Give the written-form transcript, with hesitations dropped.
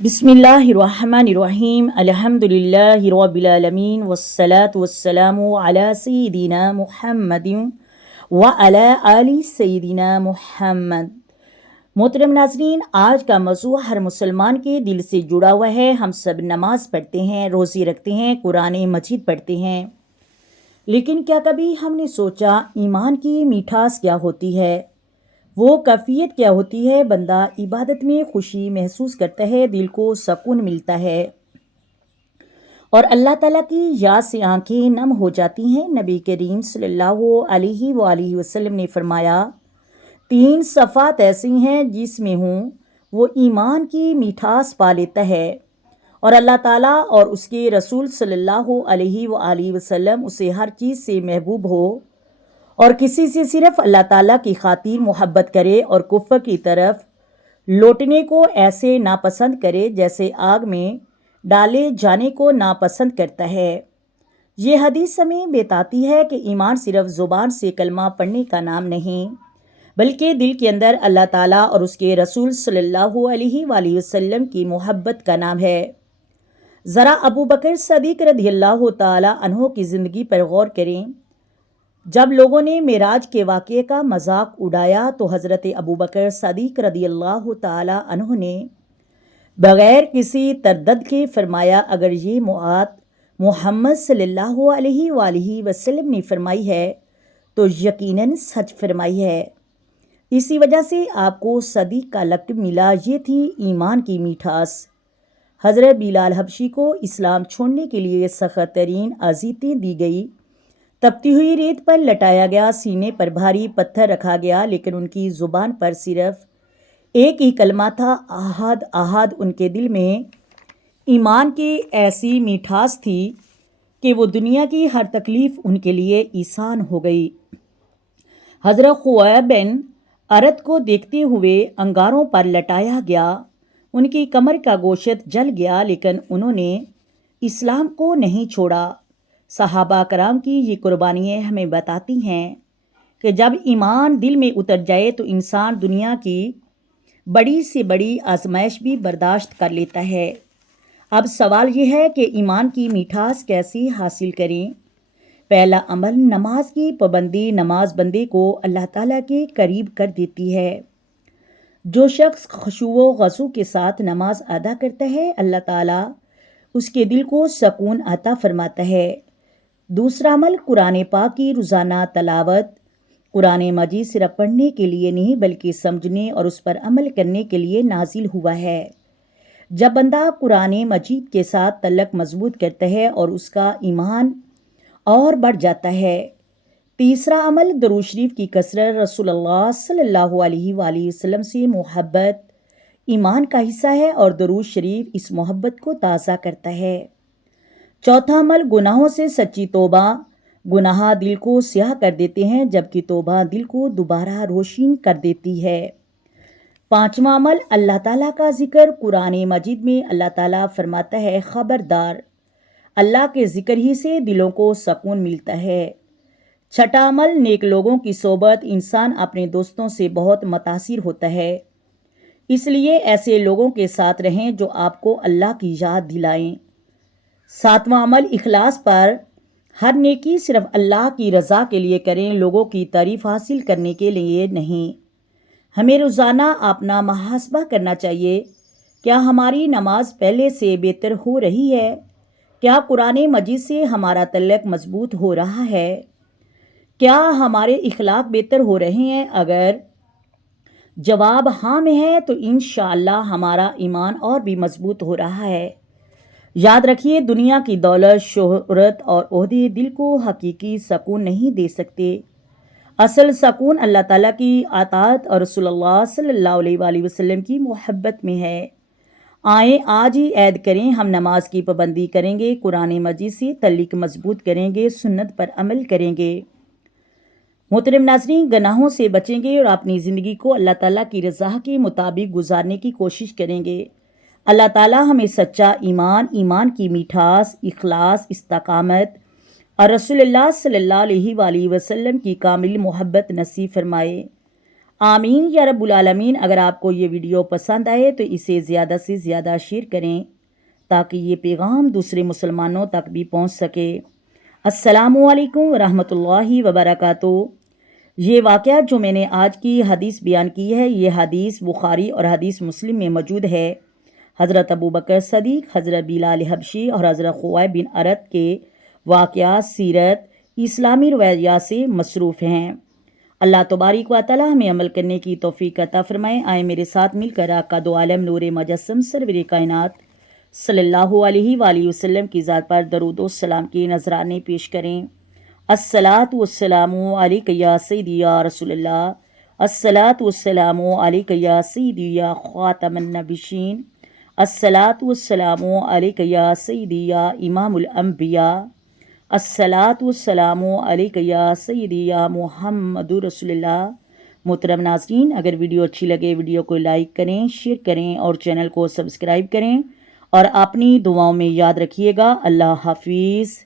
بسم اللہ الرحمن الرحیم الحمد للہ رب العالمین والصلاة والسلام علی سیدنا محمد وعلی آل سیدنا محمد۔ محترم ناظرین، آج کا موضوع ہر مسلمان کے دل سے جڑا ہوا ہے۔ ہم سب نماز پڑھتے ہیں، روزے رکھتے ہیں، قرآن مجید پڑھتے ہیں، لیکن کیا کبھی ہم نے سوچا ایمان کی میٹھاس کیا ہوتی ہے؟ وہ کیفیت کیا ہوتی ہے؟ بندہ عبادت میں خوشی محسوس کرتا ہے، دل کو سکون ملتا ہے اور اللہ تعالیٰ کی یاد سے آنکھیں نم ہو جاتی ہیں۔ نبی کریم صلی اللہ علیہ وآلہ وسلم نے فرمایا، 3 صفات ایسی ہیں جس میں ہوں وہ ایمان کی میٹھاس پا لیتا ہے اور اللہ تعالیٰ اور اس کے رسول صلی اللہ علیہ وآلہ وسلم اسے ہر چیز سے محبوب ہو اور کسی سے صرف اللہ تعالیٰ کی خاطر محبت کرے اور کفر کی طرف لوٹنے کو ایسے ناپسند کرے جیسے آگ میں ڈالے جانے کو ناپسند کرتا ہے۔ یہ حدیث ہمیں بتاتی ہے کہ ایمان صرف زبان سے کلمہ پڑھنے کا نام نہیں، بلکہ دل کے اندر اللہ تعالیٰ اور اس کے رسول صلی اللہ علیہ وآلہ وسلم کی محبت کا نام ہے۔ ذرا ابو بکر صدیق رضی اللہ تعالیٰ عنہ کی زندگی پر غور کریں۔ جب لوگوں نے معراج کے واقعے کا مذاق اڑایا تو حضرت ابو بکر صدیق رضی اللہ تعالی عنہ نے بغیر کسی تردد کے فرمایا، اگر یہ بات محمد صلی اللہ علیہ وآلہ وسلم نے فرمائی ہے تو یقیناً سچ فرمائی ہے۔ اسی وجہ سے آپ کو صدیق کا لقب ملا۔ یہ تھی ایمان کی میٹھاس۔ حضرت بلال حبشی کو اسلام چھوڑنے کے لیے سخت ترین اذیتیں دی گئی، تپتی ہوئی ریت پر لٹایا گیا، سینے پر بھاری پتھر رکھا گیا، لیکن ان کی زبان پر صرف ایک ہی کلمہ تھا، احد احد۔ ان کے دل میں ایمان کی ایسی میٹھاس تھی کہ وہ دنیا کی ہر تکلیف ان کے لیے آسان ہو گئی۔ حضرت خبیب بن ارت کو دیکھتے ہوئے انگاروں پر لٹایا گیا، ان کی کمر کا گوشت جل گیا، لیکن انہوں نے اسلام کو نہیں چھوڑا۔ صحابہ کرام کی یہ قربانیاں ہمیں بتاتی ہیں کہ جب ایمان دل میں اتر جائے تو انسان دنیا کی بڑی سے بڑی آزمائش بھی برداشت کر لیتا ہے۔ اب سوال یہ ہے کہ ایمان کی میٹھاس کیسے حاصل کریں؟ پہلا عمل نماز کی پابندی۔ نماز بندے کو اللہ تعالیٰ کے قریب کر دیتی ہے۔ جو شخص خشوع و خضوع کے ساتھ نماز ادا کرتا ہے، اللہ تعالیٰ اس کے دل کو سکون عطا فرماتا ہے۔ دوسرا عمل قرآن پاک کی روزانہ تلاوت۔ قرآن مجید صرف پڑھنے کے لیے نہیں بلکہ سمجھنے اور اس پر عمل کرنے کے لیے نازل ہوا ہے۔ جب بندہ قرآن مجید کے ساتھ تعلق مضبوط کرتا ہے اور اس کا ایمان اور بڑھ جاتا ہے۔ تیسرا عمل درود شریف کی کثرت۔ رسول اللہ صلی اللہ علیہ وآلہ وسلم سے محبت ایمان کا حصہ ہے اور درود شریف اس محبت کو تازہ کرتا ہے۔ چوتھا عمل گناہوں سے سچی توبہ۔ گناہ دل کو سیاہ کر دیتے ہیں جبکہ توبہ دل کو دوبارہ روشن کر دیتی ہے۔ پانچواں عمل اللہ تعالیٰ کا ذکر۔ قرآن مجید میں اللہ تعالیٰ فرماتا ہے، خبردار، اللہ کے ذکر ہی سے دلوں کو سکون ملتا ہے۔ چھٹا عمل نیک لوگوں کی صحبت۔ انسان اپنے دوستوں سے بہت متاثر ہوتا ہے، اس لیے ایسے لوگوں کے ساتھ رہیں جو آپ کو اللہ کی یاد دلائیں۔ ساتواں عمل اخلاص پر۔ ہر نیکی صرف اللہ کی رضا کے لیے کریں، لوگوں کی تعریف حاصل کرنے کے لیے نہیں۔ ہمیں روزانہ اپنا محاسبہ کرنا چاہیے۔ کیا ہماری نماز پہلے سے بہتر ہو رہی ہے؟ کیا قرآن مجید سے ہمارا تعلق مضبوط ہو رہا ہے؟ کیا ہمارے اخلاق بہتر ہو رہے ہیں؟ اگر جواب ہاں میں ہے تو انشاءاللہ ہمارا ایمان اور بھی مضبوط ہو رہا ہے۔ یاد رکھیے، دنیا کی دولت، شہرت اور عہدے دل کو حقیقی سکون نہیں دے سکتے۔ اصل سکون اللہ تعالیٰ کی اطاعت اور رسول اللہ صلی اللہ علیہ وآلہ وسلم کی محبت میں ہے۔ آئیں آج ہی عہد کریں، ہم نماز کی پابندی کریں گے، قرآن مجید سے تعلق مضبوط کریں گے، سنت پر عمل کریں گے۔ محترم ناظرین، گناہوں سے بچیں گے اور اپنی زندگی کو اللہ تعالیٰ کی رضا کے مطابق گزارنے کی کوشش کریں گے۔ اللہ تعالیٰ ہمیں سچا ایمان، ایمان کی میٹھاس، اخلاص، استقامت اور رسول اللہ صلی اللہ علیہ وآلہ وسلم کی کامل محبت نصیب فرمائے۔ آمین یا رب العالمین۔ اگر آپ کو یہ ویڈیو پسند آئے تو اسے زیادہ سے زیادہ شیئر کریں تاکہ یہ پیغام دوسرے مسلمانوں تک بھی پہنچ سکے۔ السلام علیکم ورحمۃ اللہ وبرکاتہ۔ یہ واقعہ جو میں نے آج کی حدیث بیان کی ہے، یہ حدیث بخاری اور حدیث مسلم میں موجود ہے۔ حضرت ابوبکر صدیق، حضرت بلال حبشی اور حضرت خبیب بن ارت کے واقعات سیرت اسلامی روایات سے مصروف ہیں۔ اللہ تبارک و تعالی ہمیں عمل کرنے کی توفیق عطا فرمائے۔ آئے میرے ساتھ مل کر آقا دو عالم نور مجسم سرور کائنات صلی اللہ علیہ وآلہ وسلم کی ذات پر درود و سلام کی نذرانے پیش کریں۔ الصلاۃ والسلام علیک یا سیدی یا رسول اللہ، الصلاۃ والسلام علیک یا سیدی یا خاتم النبیین، الصلاۃ والسلام علیک یا سیدی یا امام الانبیاء، الصلاۃ والسلام علیک یا سیدی یا محمد رسول اللہ۔ محترم ناظرین، اگر ویڈیو اچھی لگے ویڈیو کو لائک کریں، شیئر کریں اور چینل کو سبسکرائب کریں اور اپنی دعاؤں میں یاد رکھیے گا۔ اللہ حافظ۔